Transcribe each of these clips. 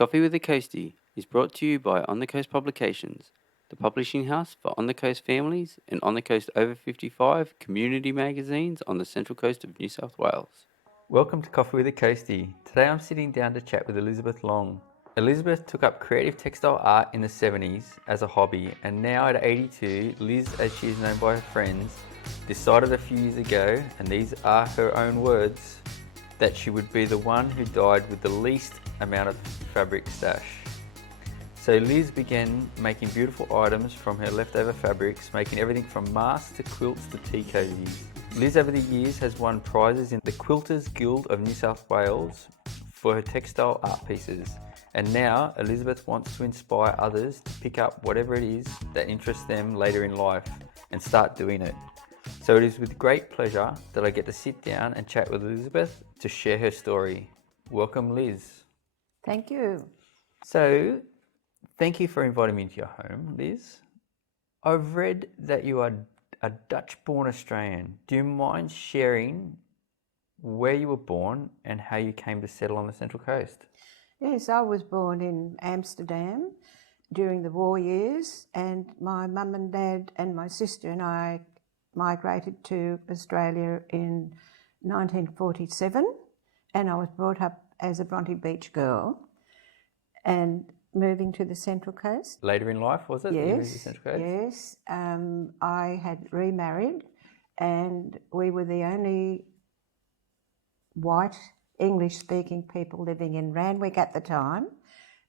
Coffee with the Coastie is brought to you by On the Coast Publications, the publishing house for On the Coast families and On the Coast over 55 community magazines on the central coast of New South Wales. Welcome to Coffee with the Coastie. Today I'm sitting down to chat with Elizabeth Long. Elizabeth took up creative textile art in the 70s as a hobby, and now at 82, Liz, as she is known by her friends, decided a few years ago, and these are her own words, that she would be the one who died with the least amount of fabric stash. So Liz began making beautiful items from her leftover fabrics, making everything from masks to quilts to tea cozies. Liz over the years has won prizes in the Quilters Guild of New South Wales for her textile art pieces. And now Elizabeth wants to inspire others to pick up whatever it is that interests them later in life and start doing it. So it is with great pleasure that I get to sit down and chat with Elizabeth to share her story. Welcome, Liz. Thank you. So, thank you for inviting me into your home, Liz. I've read that you are a Dutch-born Australian. Do you mind sharing where you were born and how you came to settle on the Central Coast? Yes, I was born in Amsterdam during the war years, and my mum and dad and my sister and I migrated to Australia in 1947, and I was brought up as a Bronte Beach girl and moving to the Central Coast. Later in life, was it? Yes, You moved to the Central Coast? yes. I had remarried, and we were the only white English-speaking people living in Randwick at the time,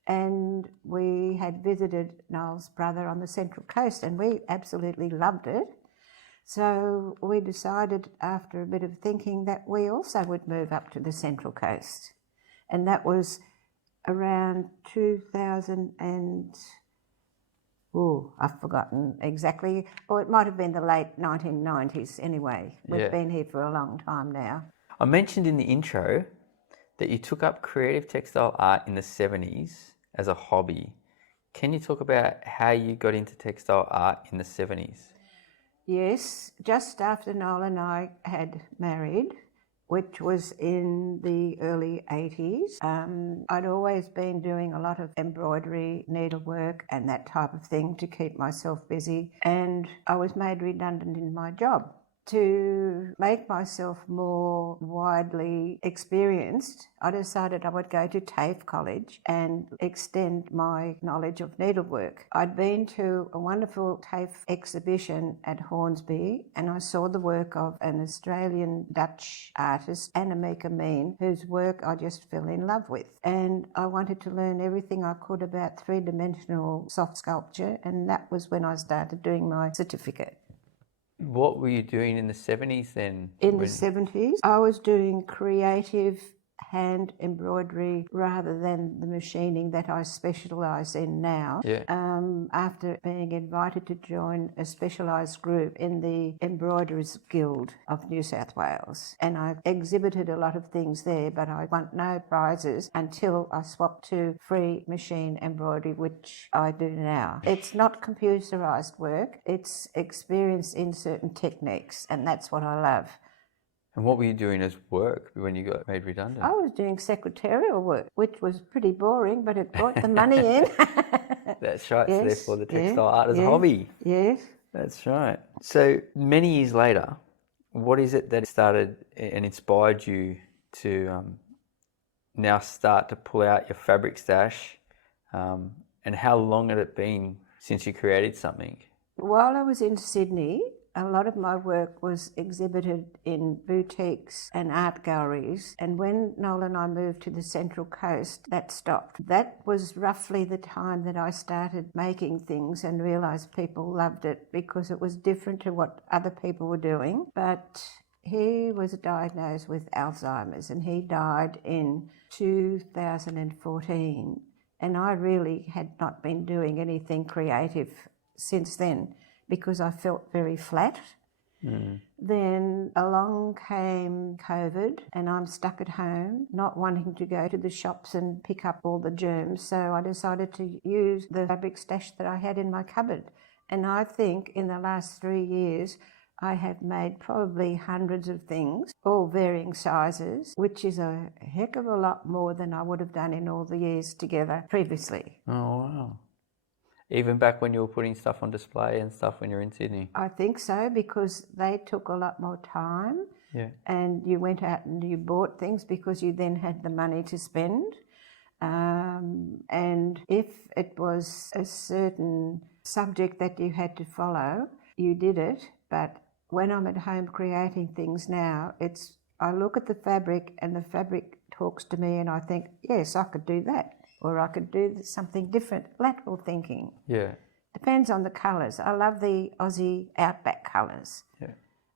and we had visited Noel's brother on the Central Coast, and we absolutely loved it. So we decided after a bit of thinking that we also would move up to the Central Coast, and that was around 2000 and, I've forgotten exactly, or it might have been the late 1990s anyway. We've been here for a long time now. I mentioned in the intro that you took up creative textile art in the 70s as a hobby. Can you talk about how you got into textile art in the 70s? Yes, just after Noel and I had married, which was in the early 80s. I'd always been doing a lot of embroidery, needlework and that type of thing to keep myself busy, and I was made redundant in my job. To make myself more widely experienced, I decided I would go to TAFE College and extend my knowledge of needlework. I'd been to a wonderful TAFE exhibition at Hornsby, and I saw the work of an Australian Dutch artist, Annemieke Meen, whose work I just fell in love with. And I wanted to learn everything I could about three-dimensional soft sculpture, and that was when I started doing my certificate. What were you doing in the 70s then? In the 70s, I was doing creative hand embroidery rather than the machining that I specialise in now. After being invited to join a specialised group in the Embroiderers Guild of New South Wales, and I exhibited a lot of things there, but I won no prizes until I swapped to free machine embroidery, which I do now. It's not computerised work, it's experience in certain techniques, and that's what I love. And what were you doing as work when you got made redundant? I was doing secretarial work, which was pretty boring, but it brought the money in. That's right, Yes, so therefore the textile art is a hobby. Yes. That's right. So many years later, what is it that started and inspired you to now start to pull out your fabric stash, and how long had it been since you created something? While I was in Sydney, a lot of my work was exhibited in boutiques and art galleries, and when Noel and I moved to the Central Coast, that stopped. That was roughly the time that I started making things and realised people loved it because it was different to what other people were doing. But he was diagnosed with Alzheimer's and he died in 2014, and I really had not been doing anything creative since then, because I felt very flat. Then along came COVID, and I'm stuck at home, not wanting to go to the shops and pick up all the germs, so I decided to use the fabric stash that I had in my cupboard. And I think in the last 3 years, I have made probably hundreds of things, all varying sizes, which is a heck of a lot more than I would have done in all the years together previously. Oh, wow. Even back when you were putting stuff on display and stuff when you're in Sydney? I think so, because they took a lot more time. Yeah. And you went out and you bought things because you then had the money to spend. And if it was a certain subject that you had to follow, you did it. But when I'm at home creating things now, I look at the fabric and the fabric talks to me and I think, yes, I could do that. Or I could do something different, lateral thinking. Yeah. Depends on the colours. I love the Aussie outback colours. Yeah.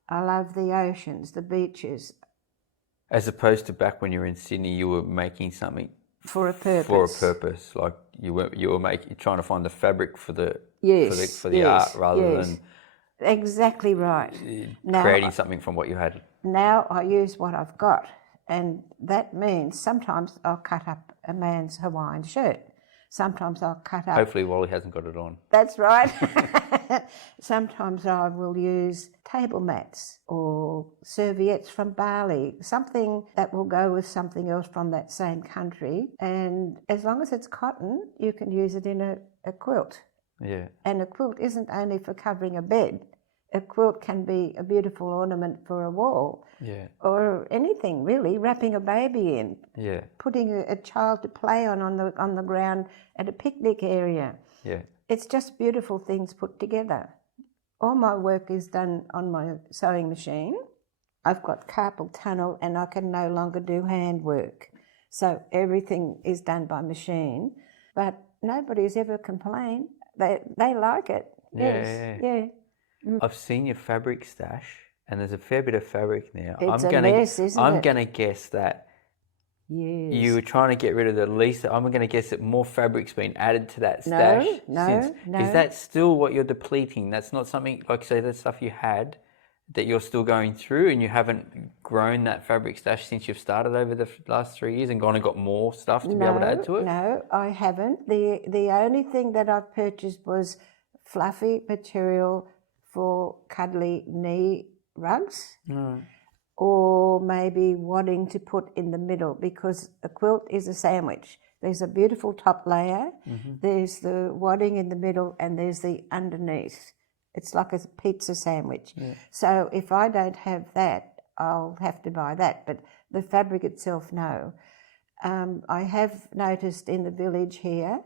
I love the oceans, the beaches. As opposed to back when you were in Sydney, you were making something for a purpose. For a purpose, like you were trying to find the fabric for the art rather than exactly right. Creating something from what you had. Now I use what I've got, and that means sometimes I'll cut up a man's Hawaiian shirt. Sometimes I'll cut up... Hopefully Wally hasn't got it on. That's right. Sometimes I will use table mats or serviettes from Bali, something that will go with something else from that same country. And as long as it's cotton, you can use it in a quilt. Yeah. And a quilt isn't only for covering a bed. A quilt can be a beautiful ornament for a wall. Yeah. Or anything really, wrapping a baby in. Yeah. Putting a child to play on the ground at a picnic area. Yeah. It's just beautiful things put together. All my work is done on my sewing machine. I've got carpal tunnel and I can no longer do handwork. So everything is done by machine. But nobody's ever complained. They like it. Yes. Yeah. I've seen your fabric stash, and there's a fair bit of fabric now. It's a mess, isn't it? I'm going to guess that you were trying to get rid of the least. I'm going to guess that more fabric's been added to that stash. No. Is that still what you're depleting? That's not something, like say, that stuff you had that you're still going through, and you haven't grown that fabric stash since you've started over the last 3 years and gone and got more stuff to be able to add to it? No, I haven't. The only thing that I've purchased was fluffy material for cuddly knee rugs, or maybe wadding to put in the middle, because a quilt is a sandwich. There's a beautiful top layer, there's the wadding in the middle, and there's the underneath. It's like a pizza sandwich. Yeah. So if I don't have that, I'll have to buy that. But the fabric itself, no. I have noticed in the village here,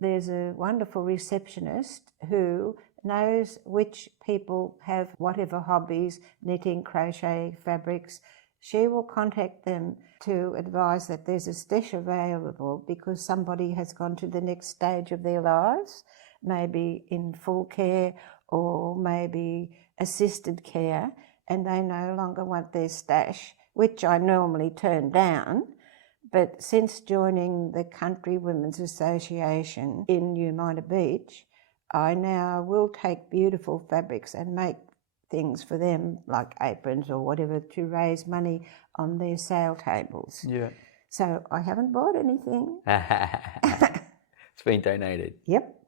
there's a wonderful receptionist who knows which people have whatever hobbies, knitting, crochet, fabrics. She will contact them to advise that there's a stash available because somebody has gone to the next stage of their lives, maybe in full care or maybe assisted care, and they no longer want their stash, which I normally turn down. But since joining the Country Women's Association in New Minor Beach, I now will take beautiful fabrics and make things for them, like aprons or whatever, to raise money on their sale tables. Yeah. So I haven't bought anything. It's been donated. Yep.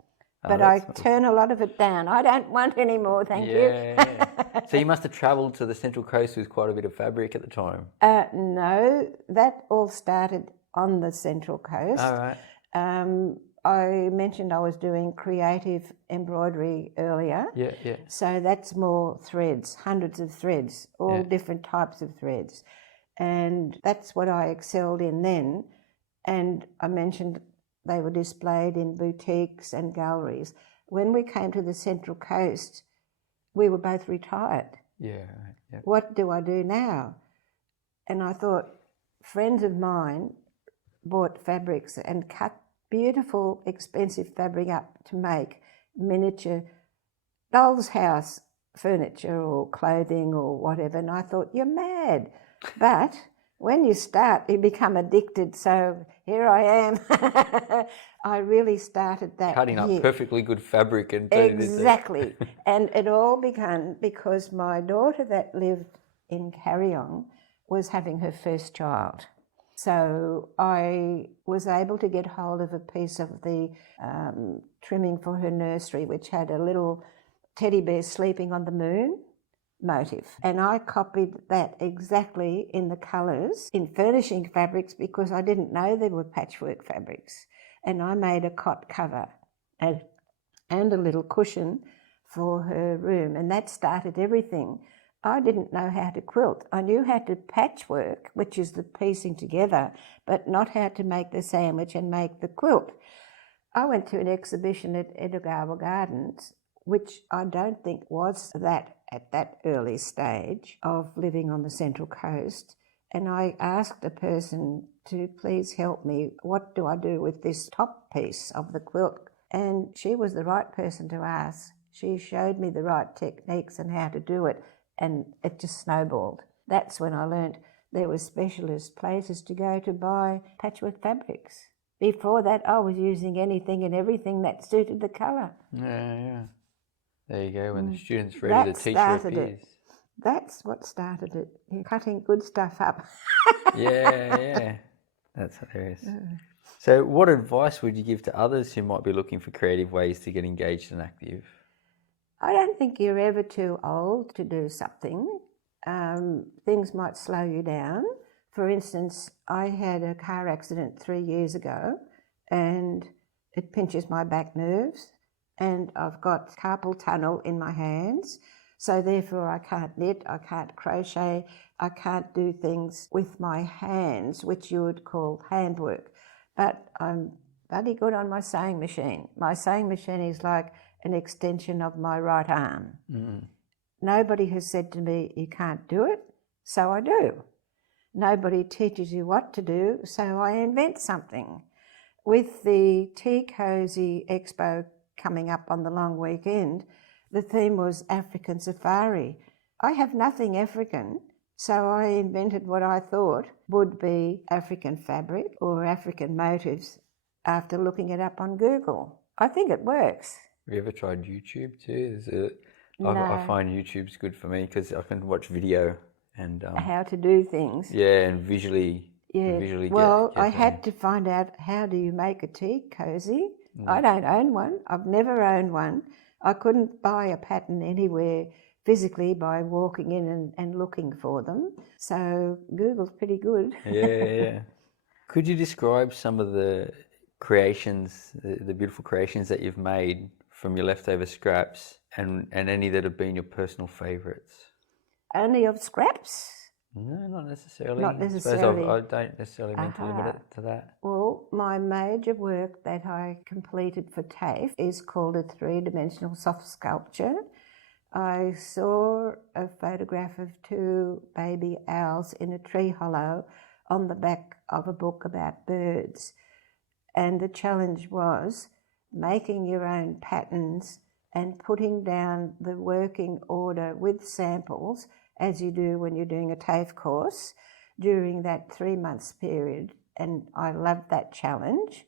But I turn a lot of it down. I don't want any more, thank you. Yeah. So you must have travelled to the Central Coast with quite a bit of fabric at the time. No, that all started on the Central Coast. All right. I mentioned I was doing creative embroidery earlier. Yeah. So that's more threads, hundreds of threads, all different types of threads. And that's what I excelled in then. And I mentioned they were displayed in boutiques and galleries. When we came to the Central Coast, we were both retired. Yeah. What do I do now? And I thought, friends of mine bought fabrics and cut beautiful, expensive fabric up to make miniature doll's house furniture or clothing or whatever. And I thought, you're mad. But when you start, you become addicted. So here I am. I really started that cutting up perfectly good fabric and exactly. And it all began because my daughter that lived in Carryong was having her first child. So I was able to get hold of a piece of the trimming for her nursery, which had a little teddy bear sleeping on the moon. motif, and I copied that exactly in the colours in furnishing fabrics because I didn't know there were patchwork fabrics, and I made a cot cover and a little cushion for her room, and that started everything. I didn't know how to quilt. I knew how to patchwork, which is the piecing together, but not how to make the sandwich and make the quilt. I went to an exhibition at Edogawa Gardens, which I don't think was that at that early stage of living on the Central Coast, and I asked a person to please help me. What do I do with this top piece of the quilt? And she was the right person to ask. She showed me the right techniques and how to do it, and it just snowballed. That's when I learnt there were specialist places to go to buy patchwork fabrics. Before that, I was using anything and everything that suited the colour. Yeah. There you go, when the student's ready, the teacher appears. That's what started it. You're cutting good stuff up. Yeah. That's hilarious. So what advice would you give to others who might be looking for creative ways to get engaged and active? I don't think you're ever too old to do something. Things might slow you down. For instance, I had a car accident 3 years ago and it pinches my back nerves, and I've got carpal tunnel in my hands, so therefore I can't knit, I can't crochet, I can't do things with my hands, which you would call handwork. But I'm bloody good on my sewing machine. My sewing machine is like an extension of my right arm. Nobody has said to me, you can't do it, so I do. Nobody teaches you what to do, so I invent something. With the Tea Cozy Expo coming up on the long weekend, the theme was African Safari. I have nothing African, so I invented what I thought would be African fabric or African motifs after looking it up on Google. I think it works. Have you ever tried YouTube too? No. I find YouTube's good for me because I can watch video and how to do things. Yeah, and visually. Well, I had to find out, how do you make a tea cozy? I don't own one. I've never owned one. I couldn't buy a pattern anywhere physically by walking in and looking for them. So Google's pretty good. Yeah. Could you describe some of the creations, the beautiful creations that you've made from your leftover scraps, and any that have been your personal favourites? Only of scraps? No, not necessarily. Not necessarily. I don't necessarily mean to limit it to that. Well, my major work that I completed for TAFE is called a three-dimensional soft sculpture. I saw a photograph of two baby owls in a tree hollow on the back of a book about birds. And the challenge was making your own patterns and putting down the working order with samples, as you do when you're doing a TAFE course, during that 3 months period. And I loved that challenge.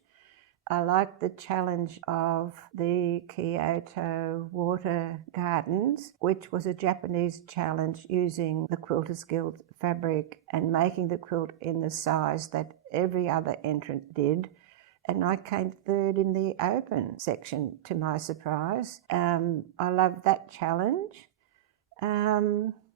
I liked the challenge of the Kyoto Water Gardens, which was a Japanese challenge using the Quilters Guild fabric and making the quilt in the size that every other entrant did. And I came third in the open section, to my surprise. I loved that challenge.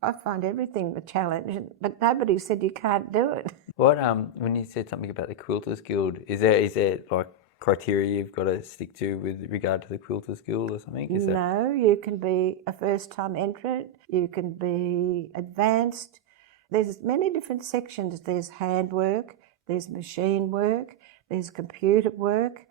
I find everything a challenge, but nobody said you can't do it. What when you said something about the Quilters Guild, is there like criteria you've got to stick to with regard to the Quilters Guild or something? No, you can be a first-time entrant, you can be advanced. There's many different sections. There's handwork, there's machine work, there's computer work,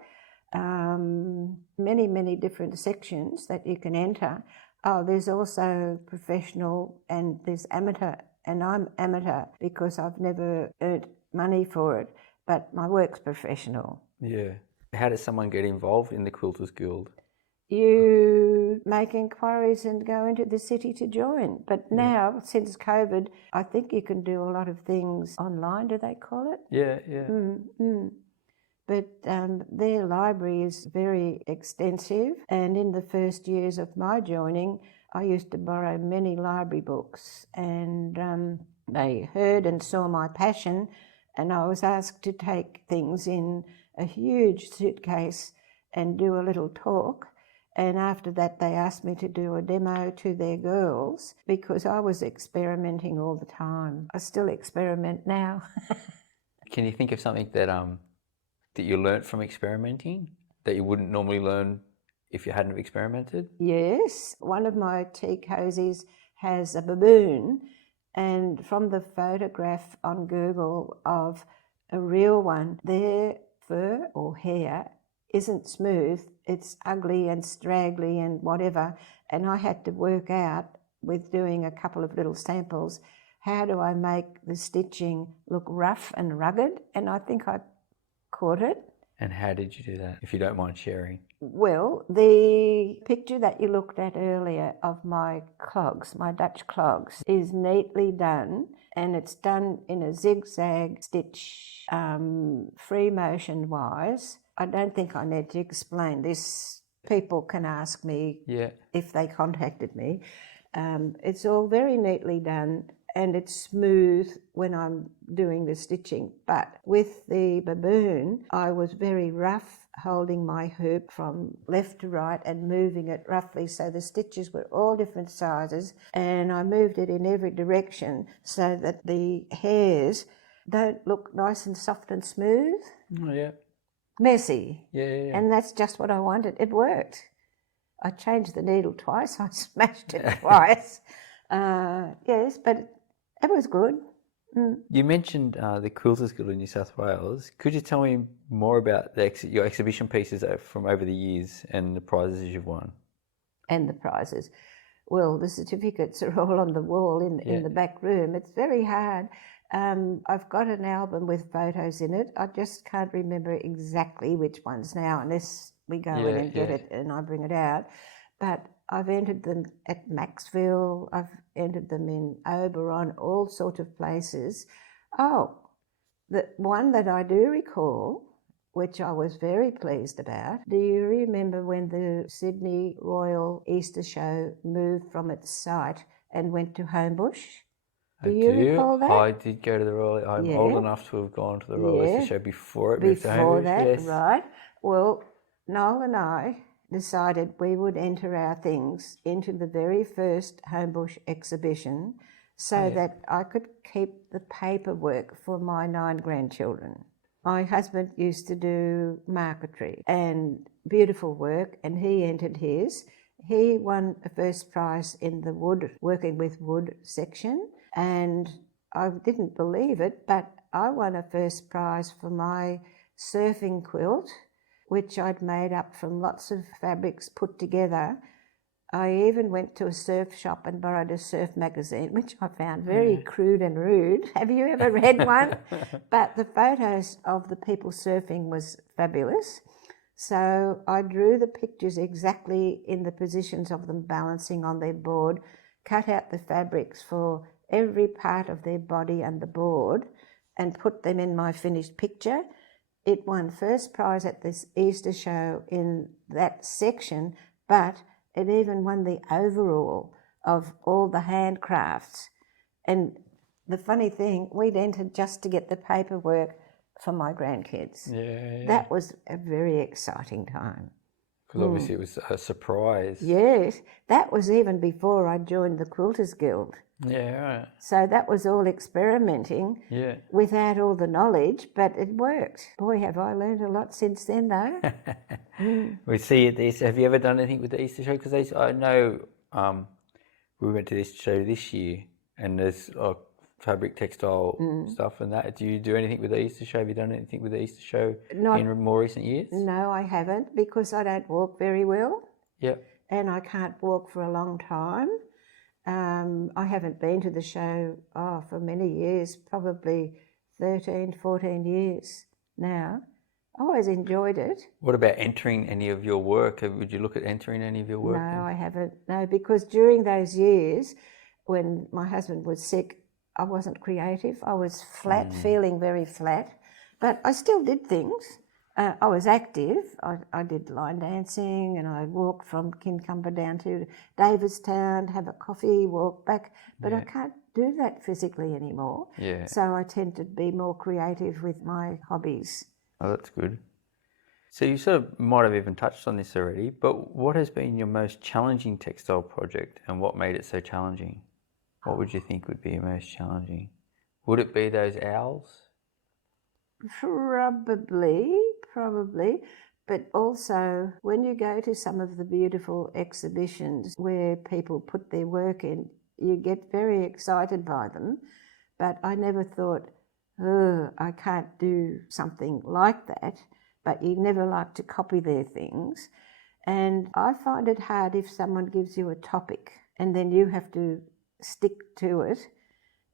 many different sections that you can enter. Oh, there's also professional and there's amateur, and I'm amateur because I've never earned money for it, but my work's professional. Yeah. How does someone get involved in the Quilters Guild? You make inquiries and go into the city to join. But now, since COVID, I think you can do a lot of things online, do they call it? Yeah. But their library is very extensive, and in the first years of my joining, I used to borrow many library books, and they heard and saw my passion, and I was asked to take things in a huge suitcase and do a little talk, And after that, they asked me to do a demo to their girls because I was experimenting all the time. I still experiment now. Can you think of something that that you learnt from experimenting that you wouldn't normally learn if you hadn't have experimented? Yes, one of my tea cosies has a baboon, and from the photograph on Google of a real one, their fur or hair isn't smooth, it's ugly and straggly and whatever, and I had to work out with doing a couple of little samples, how do I make the stitching look rough and rugged, and I think I caught it. And how did you do that, if you don't mind sharing? Well, the picture that you looked at earlier of my clogs, my Dutch clogs, is neatly done, and it's done in a zigzag stitch, free motion wise. I don't think I need to explain this. People can ask me if they contacted me. It's all very neatly done, and it's smooth when I'm doing the stitching. But with the baboon, I was very rough, holding my hoop from left to right and moving it roughly, so the stitches were all different sizes, and I moved it in every direction so that the hairs don't look nice and soft and smooth. Oh, yeah. Messy. Yeah. And that's just what I wanted. It worked. I changed the needle twice. I smashed it twice. Yes, but it was good. You mentioned the Quilters Guild in New South Wales. Could you tell me more about your exhibition pieces from over the years and the prizes you've won? And the prizes. Well, the certificates are all on the wall in the back room. It's very hard. I've got an album with photos in it. I just can't remember exactly which ones now, unless we go in and get it and I bring it out. But I've entered them at Maxville, I've entered them in Oberon, all sorts of places. Oh, the one that I do recall, which I was very pleased about, do you remember when the Sydney Royal Easter Show moved from its site and went to Homebush? Do you recall that? I did go to the Royal. I'm old enough to have gone to the Royal Easter Show before it moved to Homebush. Before that, yes. Right. Well, Noel and I decided we would enter our things into the very first Homebush exhibition so that I could keep the paperwork for my 9 grandchildren. My husband used to do marquetry and beautiful work, and he entered his. He won a first prize in the working with wood section, and I didn't believe it, but I won a first prize for my surfing quilt, which I'd made up from lots of fabrics put together. I even went to a surf shop and borrowed a surf magazine, which I found very crude and rude. Have you ever read one? But the photos of the people surfing was fabulous. So I drew the pictures exactly in the positions of them balancing on their board, cut out the fabrics for every part of their body and the board, and put them in my finished picture. It won first prize at this Easter show in that section, but it even won the overall of all the handcrafts. And the funny thing, we'd entered just to get the paperwork for my grandkids. That was a very exciting time. Because obviously it was a surprise. Yes, that was even before I joined the Quilters Guild. Yeah, right. So that was all experimenting without all the knowledge, but it worked. Boy, have I learned a lot since then, though. We see at this. Have you ever done anything with the Easter show? Because I know we went to this show this year, and there's fabric, textile stuff and that. Do you do anything with the Easter show? Have you done anything with the Easter show in more recent years? No, I haven't, because I don't walk very well. Yeah. And I can't walk for a long time. I haven't been to the show for many years, probably 13, 14 years now. I always enjoyed it. What about entering any of your work? Would you look at entering any of your work? No, I haven't. No, because during those years when my husband was sick, I wasn't creative. I was flat, feeling very flat. But I still did things. I was active. I did line dancing, and I walked from Kincumber down to Davistown, have a coffee, walk back. But I can't do that physically anymore. Yeah. So I tend to be more creative with my hobbies. Oh, that's good. So you sort of might have even touched on this already, but what has been your most challenging textile project and what made it so challenging? What would you think would be your most challenging? Would it be those owls? Probably. But also, when you go to some of the beautiful exhibitions where people put their work in, you get very excited by them. But I never thought, oh, I can't do something like that. But you never like to copy their things. And I find it hard if someone gives you a topic and then you have to stick to it,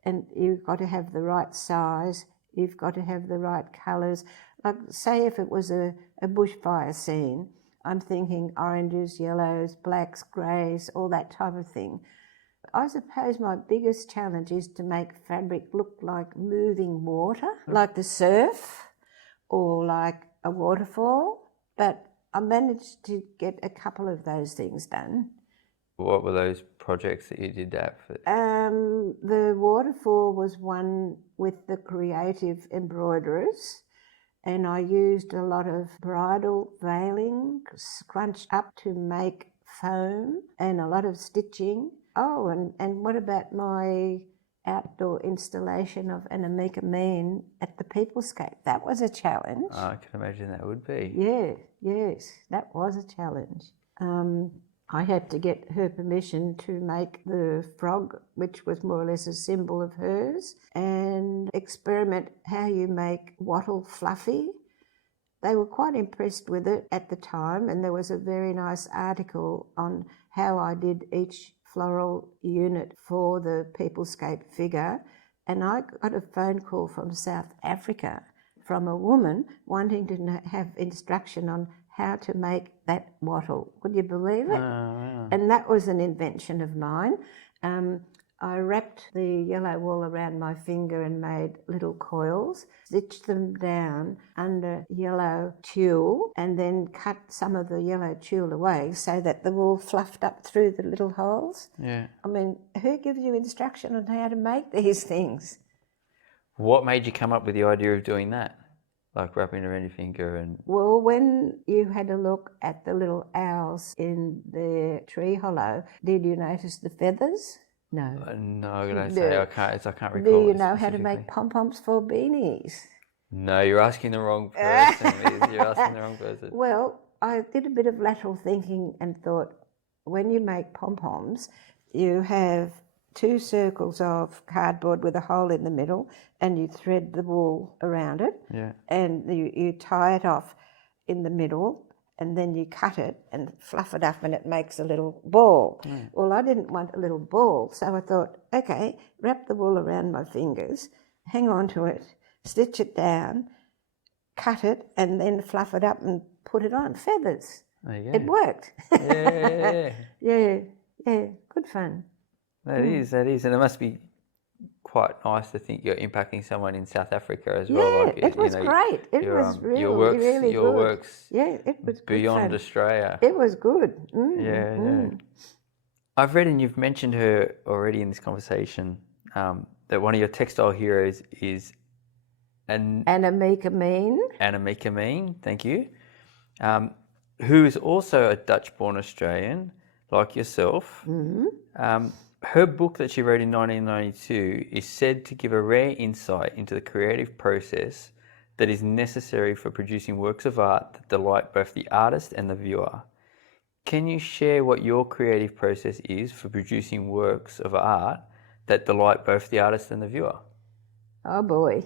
and you've got to have the right size, you've got to have the right colours. Like, say if it was a bushfire scene, I'm thinking oranges, yellows, blacks, greys, all that type of thing. I suppose my biggest challenge is to make fabric look like moving water, like the surf or like a waterfall, but I managed to get a couple of those things done. What were those projects that you did that for? The waterfall was one with the creative embroiderers, and I used a lot of bridal veiling scrunched up to make foam and a lot of stitching. Oh, and what about my outdoor installation of an Amika Mean at the Peoplescape? That was a challenge. I can imagine that would be. Yes, that was a challenge. I had to get her permission to make the frog, which was more or less a symbol of hers, and experiment how you make wattle fluffy. They were quite impressed with it at the time, and there was a very nice article on how I did each floral unit for the Peoplescape figure, and I got a phone call from South Africa from a woman wanting to have instruction on how to make that wattle. Would you believe it? Wow. And that was an invention of mine. I wrapped the yellow wool around my finger and made little coils, stitched them down under yellow tulle, and then cut some of the yellow tulle away so that the wool fluffed up through the little holes. Yeah. I mean, who gives you instruction on how to make these things? What made you come up with the idea of doing that? Like wrapping around your finger and... Well, when you had a look at the little owls in the tree hollow, did you notice the feathers? No. No, I'm going to say I can't recall. Do you know how to make pom-poms for beanies? No, you're asking the wrong person, Liz. You're asking the wrong person. Well, I did a bit of lateral thinking and thought, when you make pom-poms, you have 2 circles of cardboard with a hole in the middle, and you thread the wool around it. Yeah. And you tie it off in the middle, and then you cut it and fluff it up and it makes a little ball. Well, I didn't want a little ball, so I thought, okay, wrap the wool around my fingers, hang on to it, stitch it down, cut it, and then fluff it up and put it on. Feathers. There you go. It worked. Yeah. Yeah, good fun. That is. And it must be quite nice to think you're impacting someone in South Africa as well. Yeah, like, it was great. It was really, really your good. work's Yeah, it was beyond good fun. Australia. It was good. Yeah. I've read, and you've mentioned her already in this conversation, that one of your textile heroes is Amika Mean. Thank you, who is also a Dutch-born Australian like yourself. Her book that she wrote in 1992 is said to give a rare insight into the creative process that is necessary for producing works of art that delight both the artist and the viewer. Can you share what your creative process is for producing works of art that delight both the artist and the viewer? Oh boy,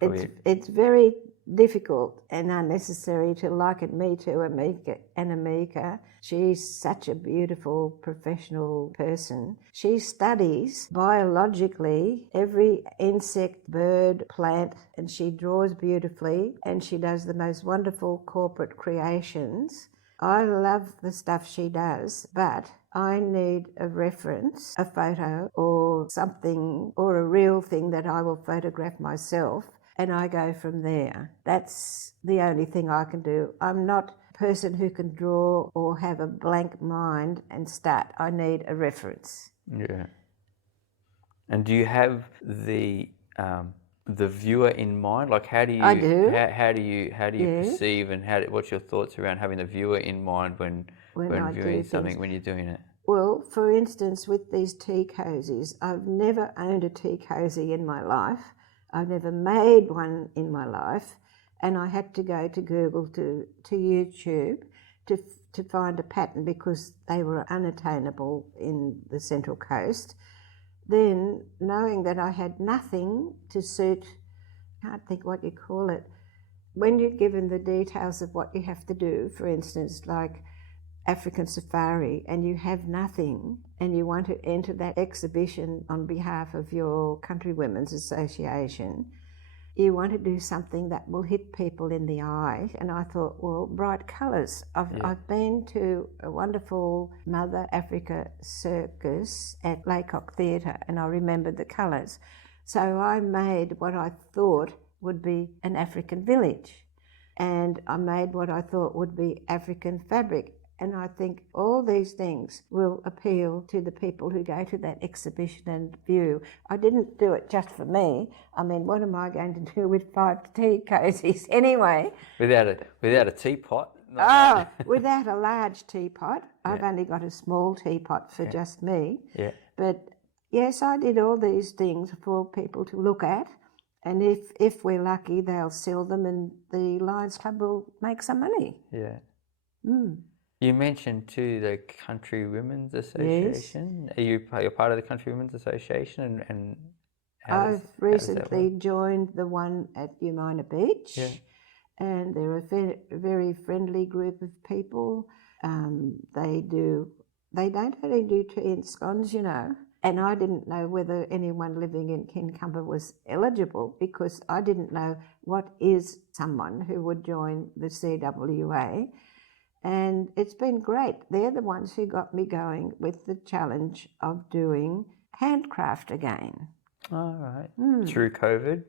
it's very difficult and unnecessary to liken me to Amika. She's such a beautiful professional person. She studies biologically every insect, bird, plant, and she draws beautifully, and she does the most wonderful corporate creations. I love the stuff she does, but I need a reference, a photo or something, or a real thing that I will photograph myself, and I go from there. That's the only thing I can do. I'm not a person who can draw or have a blank mind and start. I need a reference. Yeah. And do you have the the viewer in mind? Like, how do you I do. how do you Yes. perceive, and what's your thoughts around having the viewer in mind when I viewing do something, things. when you're doing it? Well, for instance, with these tea cosies, I've never owned a tea cosy in my life. I've never made one in my life, and I had to go to Google to YouTube to find a pattern because they were unattainable in the Central Coast. Then, knowing that I had nothing to suit, I can't think what you call it, when you're given the details of what you have to do, for instance, like African safari, and you have nothing and you want to enter that exhibition on behalf of your Country Women's Association, you want to do something that will hit people in the eye. And I thought, well, bright colours. I've been to a wonderful Mother Africa circus at Laycock Theatre, and I remembered the colours. So I made what I thought would be an African village, and I made what I thought would be African fabric. And I think all these things will appeal to the people who go to that exhibition and view. I didn't do it just for me. I mean, what am I going to do with 5 tea cosies anyway? Without a teapot? Without a large teapot. I've only got a small teapot for just me. Yeah. But yes, I did all these things for people to look at. And if we're lucky, they'll sell them and the Lions Club will make some money. Yeah. Mm. You mentioned too the Country Women's Association. Yes. You're part of the Country Women's Association, and I've recently joined the one at Umina Beach, and they're a very friendly group of people. They don't only do tea and scones, you know. And I didn't know whether anyone living in Kincumber was eligible because I didn't know what is someone who would join the CWA. And it's been great. They're the ones who got me going with the challenge of doing handcraft again. All right. Through COVID?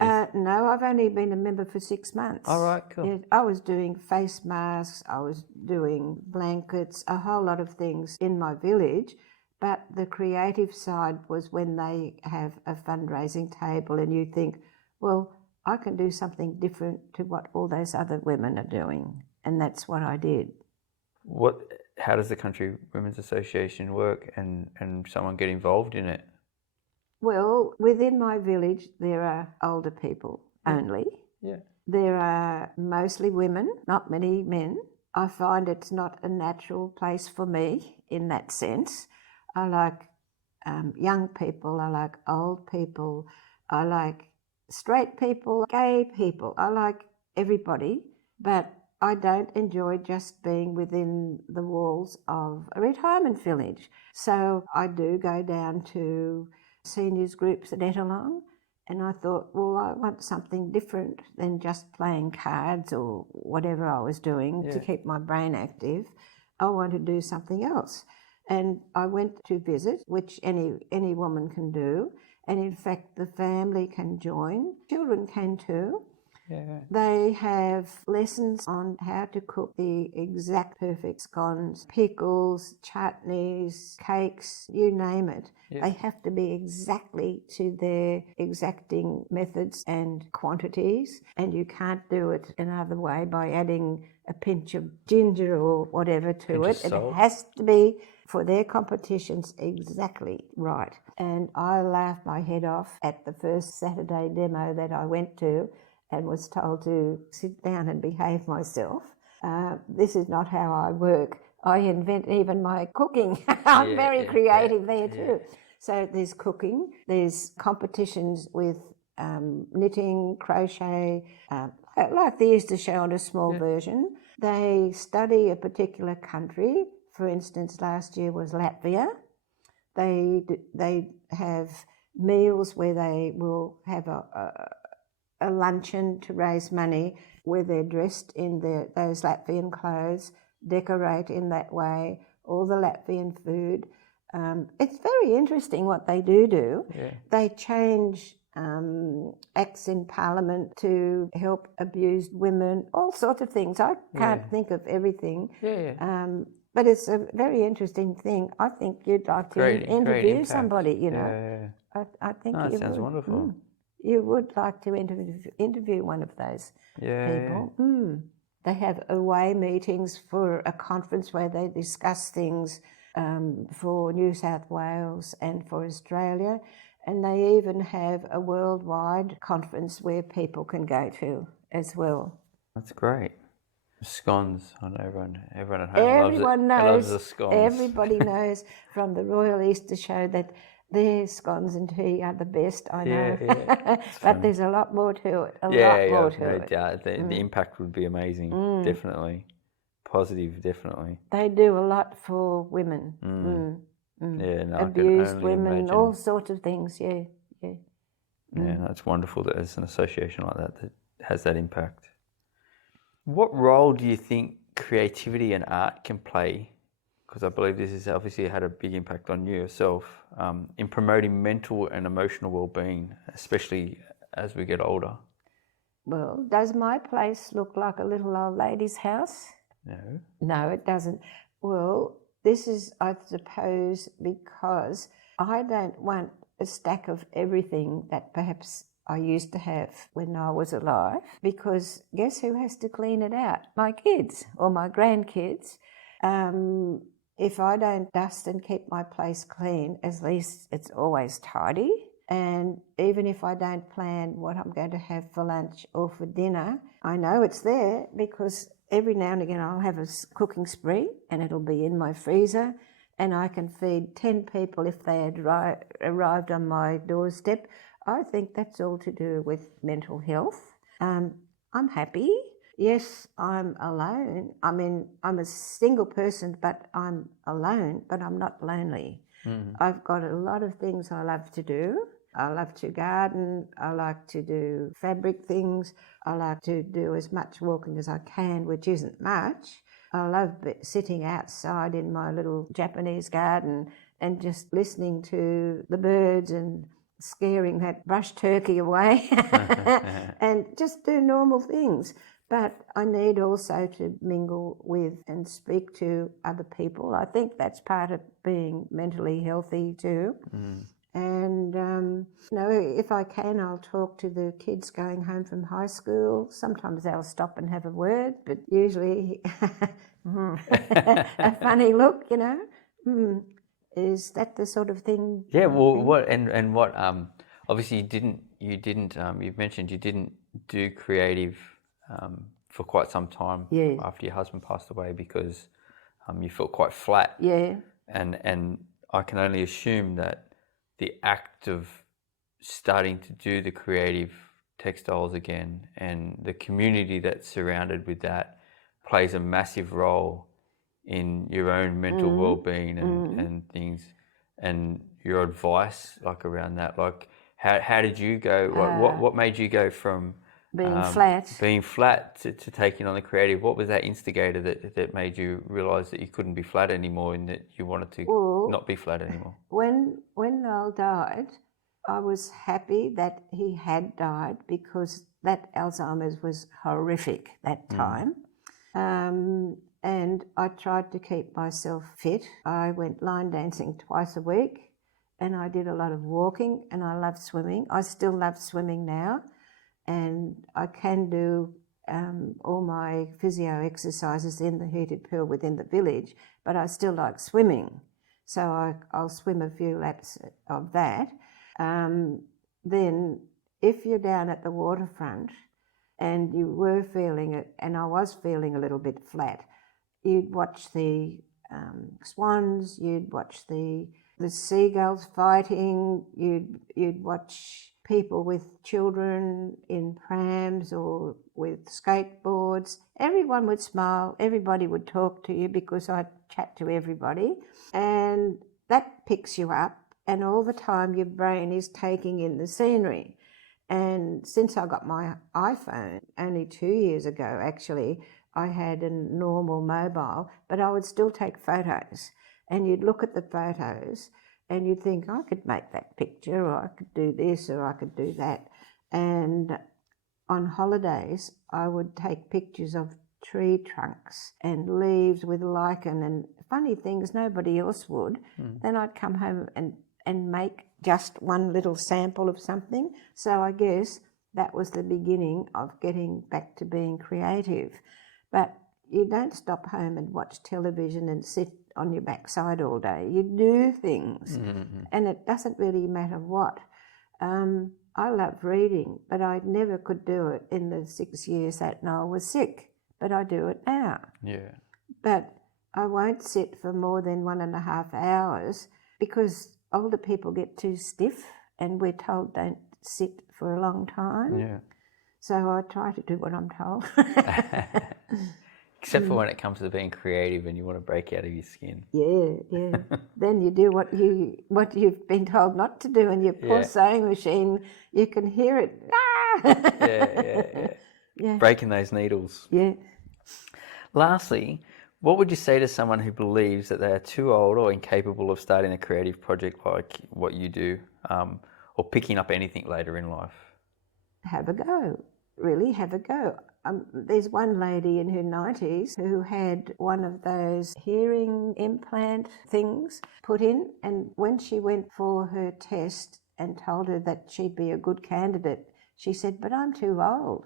No, I've only been a member for 6 months. All right, cool. Yeah, I was doing face masks, I was doing blankets, a whole lot of things in my village. But the creative side was when they have a fundraising table and you think, well, I can do something different to what all those other women are doing. And that's what I did. How does the Country Women's Association work and someone get involved in it? Well, within my village, there are older people only. Yeah. There are mostly women, not many men. I find it's not a natural place for me in that sense. I like young people, I like old people, I like straight people, gay people, I like everybody, but I don't enjoy just being within the walls of a retirement village. So I do go down to seniors groups at Ettalong, and I thought, well, I want something different than just playing cards or whatever I was doing to keep my brain active. I want to do something else. And I went to visit, which any woman can do, and in fact the family can join. Children can too. Yeah. They have lessons on how to cook the exact perfect scones, pickles, chutneys, cakes, you name it. Yeah. They have to be exactly to their exacting methods and quantities, and you can't do it another way by adding a pinch of ginger or whatever to it. It has to be for their competitions exactly right. And I laughed my head off at the first Saturday demo that I went to and was told to sit down and behave myself. This is not how I work. I invent even my cooking. I'm very creative there too. So there's cooking, there's competitions with knitting, crochet, like the Easter show on a small version. They study a particular country. For instance, last year was Latvia. They have meals where they will have a luncheon to raise money where they're dressed in those Latvian clothes, decorate in that way, all the Latvian food. It's very interesting what they do. Yeah. They change acts in Parliament to help abused women, all sorts of things. I can't think of everything. But it's a very interesting thing. I think you'd like to interview somebody, you know. I think that sounds wonderful. You would like to interview one of those people. They have away meetings for a conference where they discuss things for New South Wales and for Australia, and they even have a worldwide conference where people can go to as well. That's great. Scones. I know everyone at home Everyone knows. loves the scones. Everybody knows from the Royal Easter Show that their scones and tea are the best. I know, but there's a lot more to it. A lot more to it. The impact would be amazing. Definitely positive. Definitely. They do a lot for women. Yeah, no, Abused women, all sorts of things. Yeah. Yeah, that's wonderful that there's an association like that has that impact. What role do you think creativity and art can play? Because I believe this has obviously had a big impact on you yourself in promoting mental and emotional well-being, especially as we get older. Well, does my place look like a little old lady's house? No. No, it doesn't. Well, this is, I suppose, because I don't want a stack of everything that perhaps I used to have when I was alive, because guess who has to clean it out? My kids or my grandkids. If I don't dust and keep my place clean, at least it's always tidy. And even if I don't plan what I'm going to have for lunch or for dinner, I know it's there because every now and again I'll have a cooking spree and it'll be in my freezer, and I can feed 10 people if they had arrived on my doorstep. I think that's all to do with mental health. I'm happy. Yes, I'm alone. I mean, I'm a single person, but I'm alone, but I'm not lonely. I've got a lot of things I love to do. I love to garden. I like to do fabric things. I like to do as much walking as I can, which isn't much. I love sitting outside in my little Japanese garden and just listening to the birds and scaring that brush turkey away and just do normal things. But I need also to mingle with and speak to other people. I think that's part of being mentally healthy too. And, if I can, I'll talk to the kids going home from high school. Sometimes they'll stop and have a word, but usually a funny look, Is that the sort of thing? Yeah, well, what obviously you've mentioned you didn't do creative for quite some time after your husband passed away because you felt quite flat. Yeah. And I can only assume that the act of starting to do the creative textiles again and the community that's surrounded with that plays a massive role in your own mental well-being and things, and your advice around that, how did you go, what made you go from being flat to taking on the creative? What was that instigator that made you realise that you couldn't be flat anymore and that you wanted to not be flat anymore? When Noel died, I was happy that he had died because that Alzheimer's was horrific that time. And I tried to keep myself fit. I went line dancing twice a week and I did a lot of walking, and I love swimming. I still love swimming now, and I can do all my physio exercises in the heated pool within the village, but I still like swimming. So I'll swim a few laps of that. Then if you're down at the waterfront and you were feeling it, and I was feeling a little bit flat, you'd watch the swans, you'd watch the seagulls fighting, you'd watch people with children in prams or with skateboards. Everyone would smile, everybody would talk to you because I'd chat to everybody, and that picks you up, and all the time your brain is taking in the scenery. And since I got my iPhone only 2 years ago, actually, I had a normal mobile, but I would still take photos. And you'd look at the photos and you'd think, I could make that picture, or I could do this, or I could do that. And on holidays, I would take pictures of tree trunks and leaves with lichen and funny things nobody else would. Then I'd come home and make just one little sample of something. So I guess that was the beginning of getting back to being creative. But you don't stop home and watch television and sit on your backside all day. You do things, and it doesn't really matter what. I love reading, but I never could do it in the 6 years that Noel was sick, but I do it now. Yeah. But I won't sit for more than 1.5 hours because older people get too stiff and we're told don't sit for a long time. Yeah. So I try to do what I'm told. Except for when it comes to being creative and you want to break out of your skin. Yeah. Then you do what you've been told not to do, and your poor sewing machine, you can hear it. Yeah. Breaking those needles. Yeah. Lastly, what would you say to someone who believes that they are too old or incapable of starting a creative project like what you do, or picking up anything later in life? Have a go. Really have a go. There's one lady in her 90s who had one of those hearing implant things put in, and when she went for her test and told her that she'd be a good candidate, she said, "But I'm too old."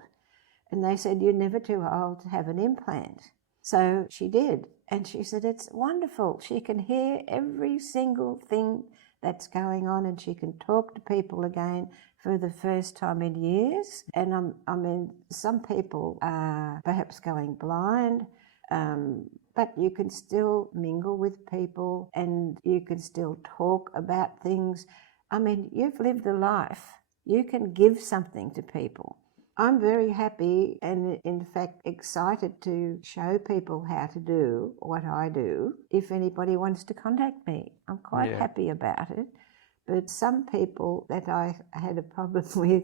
And they said, "You're never too old to have an implant." So she did, and she said, "It's wonderful. She can hear every single thing that's going on, and she can talk to people again for the first time in years." And I mean, some people are perhaps going blind, but you can still mingle with people and you can still talk about things. I mean, you've lived a life. You can give something to people. I'm very happy and in fact excited to show people how to do what I do if anybody wants to contact me. I'm quite happy about it. But some people that I had a problem with,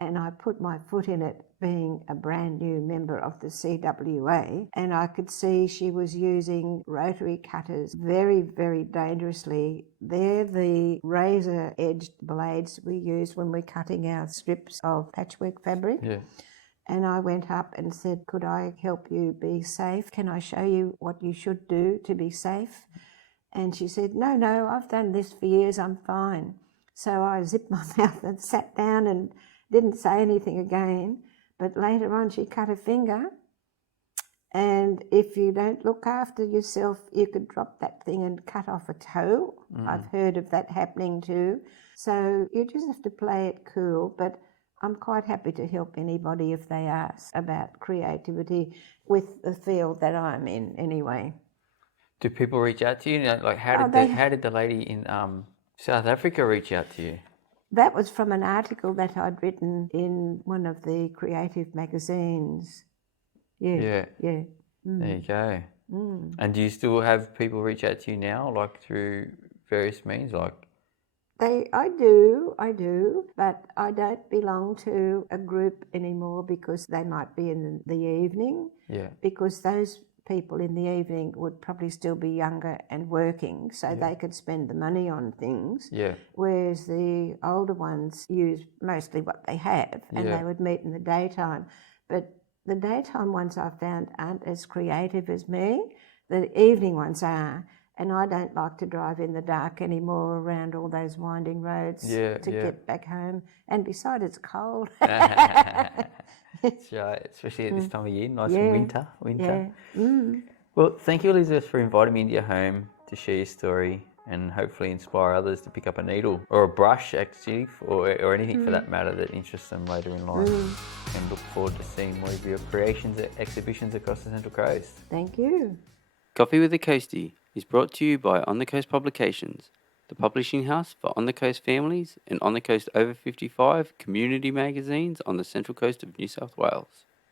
and I put my foot in it being a brand new member of the CWA, and I could see she was using rotary cutters very, very dangerously. They're the razor-edged blades we use when we're cutting our strips of patchwork fabric. Yeah. And I went up and said, "Could I help you be safe? Can I show you what you should do to be safe?" And she said, no, I've done this for years, I'm fine. So I zipped my mouth and sat down and didn't say anything again. But later on she cut her finger, and if you don't look after yourself, you could drop that thing and cut off a toe. I've heard of that happening too. So you just have to play it cool, but I'm quite happy to help anybody if they ask about creativity with the field that I'm in anyway. Do people reach out to you? Like, how did the lady in South Africa reach out to you? That was from an article that I'd written in one of the creative magazines. Yeah. There you go. And do you still have people reach out to you now, like through various means, like? I do, but I don't belong to a group anymore because they might be in the evening. Yeah. Because those people in the evening would probably still be younger and working, so they could spend the money on things. Yeah. Whereas the older ones use mostly what they have, and they would meet in the daytime. But the daytime ones I found aren't as creative as me. The evening ones are, and I don't like to drive in the dark anymore around all those winding roads to get back home. And besides, it's cold. That's right, especially at this time of year, nice winter. Yeah. Well, thank you, Elizabeth, for inviting me into your home to share your story and hopefully inspire others to pick up a needle or a brush, actually, or anything for that matter that interests them later in life. And look forward to seeing more of your creations at exhibitions across the Central Coast. Thank you. Coffee with the Coastie is brought to you by On the Coast Publications, the publishing house for On the Coast families and On the Coast over 55 community magazines on the Central Coast of New South Wales.